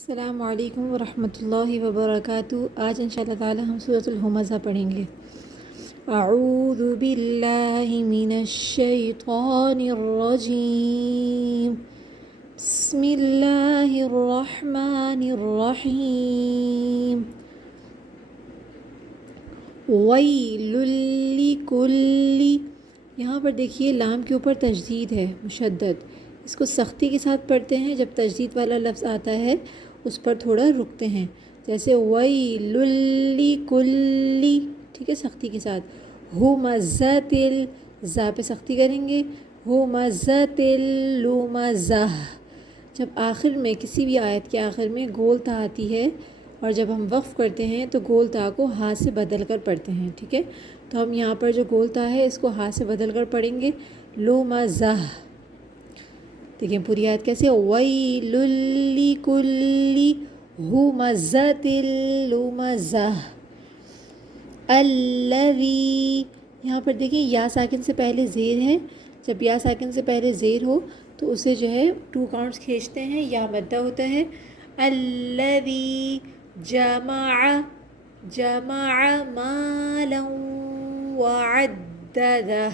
السلام علیکم ورحمۃ اللہ وبرکاتہ۔ آج انشاءاللہ تعالی ہم سورۃ الہمزہ پڑھیں گے۔ اعوذ باللہ من الشیطان الرجیم، بسم اللہ الرحمن الرحیم، ویل لکل، یہاں پر دیکھیے لام کے اوپر تشدید ہے مشدد، اس کو سختی کے ساتھ پڑھتے ہیں۔ جب تشدید والا لفظ آتا ہے اس پر تھوڑا رکتے ہیں، جیسے ویل لکل، ٹھیک ہے، سختی کے ساتھ۔ ہمزۃ، زا پہ سختی کریں گے، ہمزۃ لمزہ۔ جب آخر میں کسی بھی آیت کے آخر میں گول تا آتی ہے اور جب ہم وقف کرتے ہیں تو گول تا کو ہاتھ سے بدل کر پڑھتے ہیں، ٹھیک ہے۔ تو ہم یہاں پر جو گول تا ہے اس کو ہاتھ سے بدل کر پڑھیں گے، لمزہ۔ دیکھیں پوری آیت کیسے، ویل لکل ہمزۃ لمزہ، الذی، یہاں پر دیکھیں یا ساکن سے پہلے زیر ہے، جب یا ساکن سے پہلے زیر ہو تو اسے جو ہے 2 کاؤنٹس کھینچتے ہیں، یا مدہ ہوتا ہے۔ الذی جمع، جمع مالا وعددہ،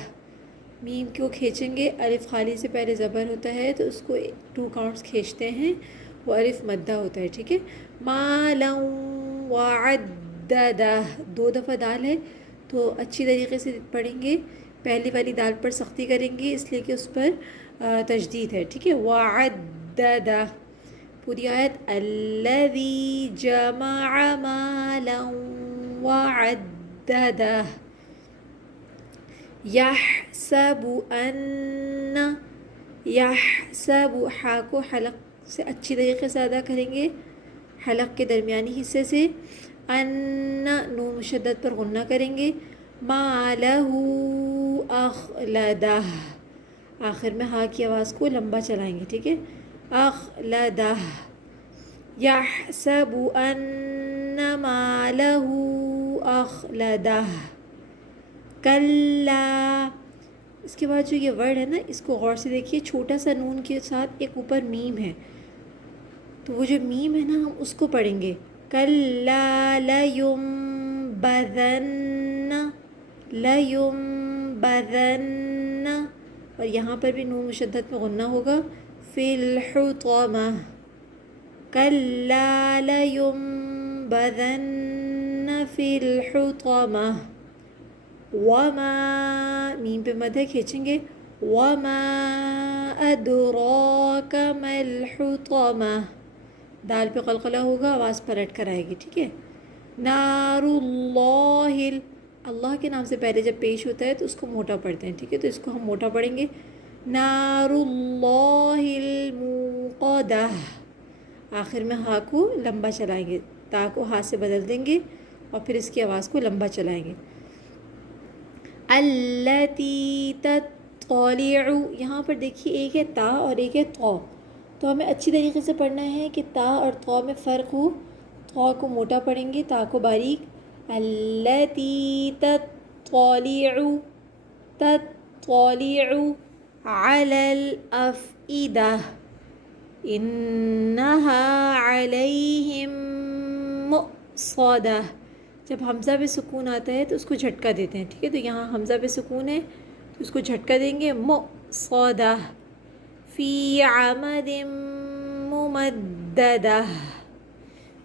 میم کو کھینچیں گے، الف خالی سے پہلے زبر ہوتا ہے تو اس کو 2 کاؤنٹس کھینچتے ہیں، وہ الف مدہ ہوتا ہے، ٹھیک ہے۔ مالا وعددہ، 2 دفعہ دال ہے تو اچھی طریقے سے پڑھیں گے، پہلی والی دال پر سختی کریں گے اس لیے کہ اس پر تشدید ہے، ٹھیک ہے۔ وعددہ، پوری آیت، الذی جمع مالا وعددہ، یحسب ان، یحسب، ہا کو حلق سے اچھی طریقے سے ادا کریں گے، حلق کے درمیانی حصے سے۔ ان، نون مشدد پر غنہ کریں گے، مالہ اخلدہ، آخر میں ہا کی آواز کو لمبا چلائیں گے، ٹھیک ہے۔ اخلدہ، یحسب ان مالہ اخلدہ، کلا، اس کے بعد جو یہ ورڈ ہے نا اس کو غور سے دیکھیے، چھوٹا سا نون کے ساتھ ایک اوپر میم ہے، تو وہ جو میم ہے نا ہم اس کو پڑھیں گے، کلا لیمبذن، لیمبذن، اور یہاں پر بھی نون مشدد میں غنہ ہوگا، فی الحطمہ، کلا لیمبذن فی الحطمہ، وما، میم پہ مد ہے کھینچیں گے، وما ادراک ما الحطمہ، دال پہ قلقلہ ہوگا، آواز پلٹ کر آئے گی، ٹھیک ہے۔ نار اللہ، اللہ کے نام سے پہلے جب پیش ہوتا ہے تو اس کو موٹا پڑھتے ہیں، ٹھیک ہے، تو اس کو ہم موٹا پڑھیں گے، نار اللہ الموقدہ، آخر میں ہا کو لمبا چلائیں گے، تا کو ہاتھ سے بدل دیں گے اور پھر اس کی آواز کو لمبا چلائیں گے۔ التی تطلع، یہاں پر دیکھیے ایک ہے تا اور ایک ہے طا، تو ہمیں اچھی طریقے سے پڑھنا ہے کہ تا اور طا میں فرق ہو، طا کو موٹا پڑھیں گے، تا کو باریک، التی تطلع، تطلع علی الافئدہ، انہا علیہم مؤصدہ، جب حمزہ پہ سکون آتا ہے تو اس کو جھٹکا دیتے ہیں، ٹھیک ہے، تو یہاں حمزہ پہ سکون ہے تو اس کو جھٹکا دیں گے، مؤصدہ، فی عمد ممددہ۔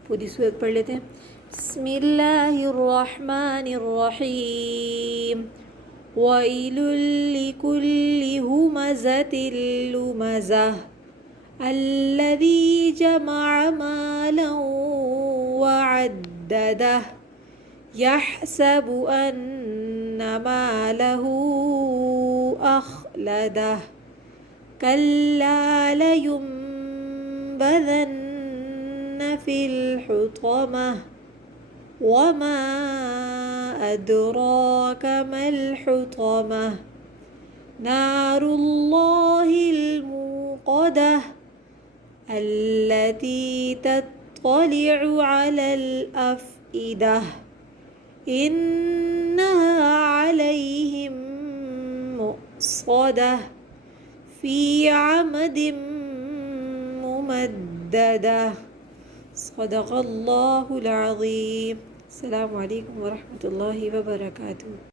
پوری صورت پڑھ لیتے ہیں، بسم اللہ الرحمن الرحیم، ویل لکل ہمزۃ لمزہ، الذی جمع مالا وعددہ، یحسب ان مالہ اخلدہ، کلا لیمبذن فی الحطمہ، وما ادراک ما الحطمہ، نار اللہ الموقدہ، التی تطلع علی الافئدہ، انہا علیہم مؤصدہ، فی عمد ممددہ۔ صدق اللہ العظیم۔ السلام علیکم ورحمۃ اللہ وبرکاتہ۔